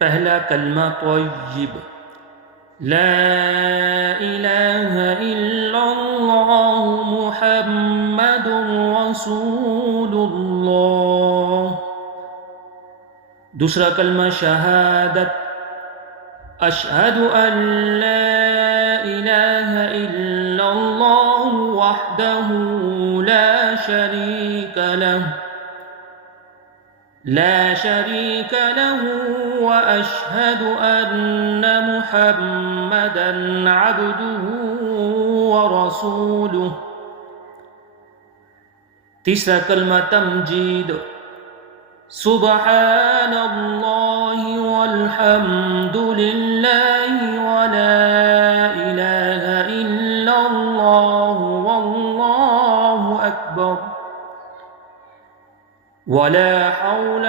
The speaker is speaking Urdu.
پہلا کلمہ طیب، لا الہ الا اللہ محمد رسول اللہ۔ دوسرا کلمہ شہادت، اشہد ان لا الہ الا اللہ وحدہ لا شریک لہ واشہد ان محمدا عبدہ ورسولہ۔ تیسرا کلمہ تمجید، سبحان اللہ والحمد للہ ولا الہ الا اللہ واللہ اکبر ولا حول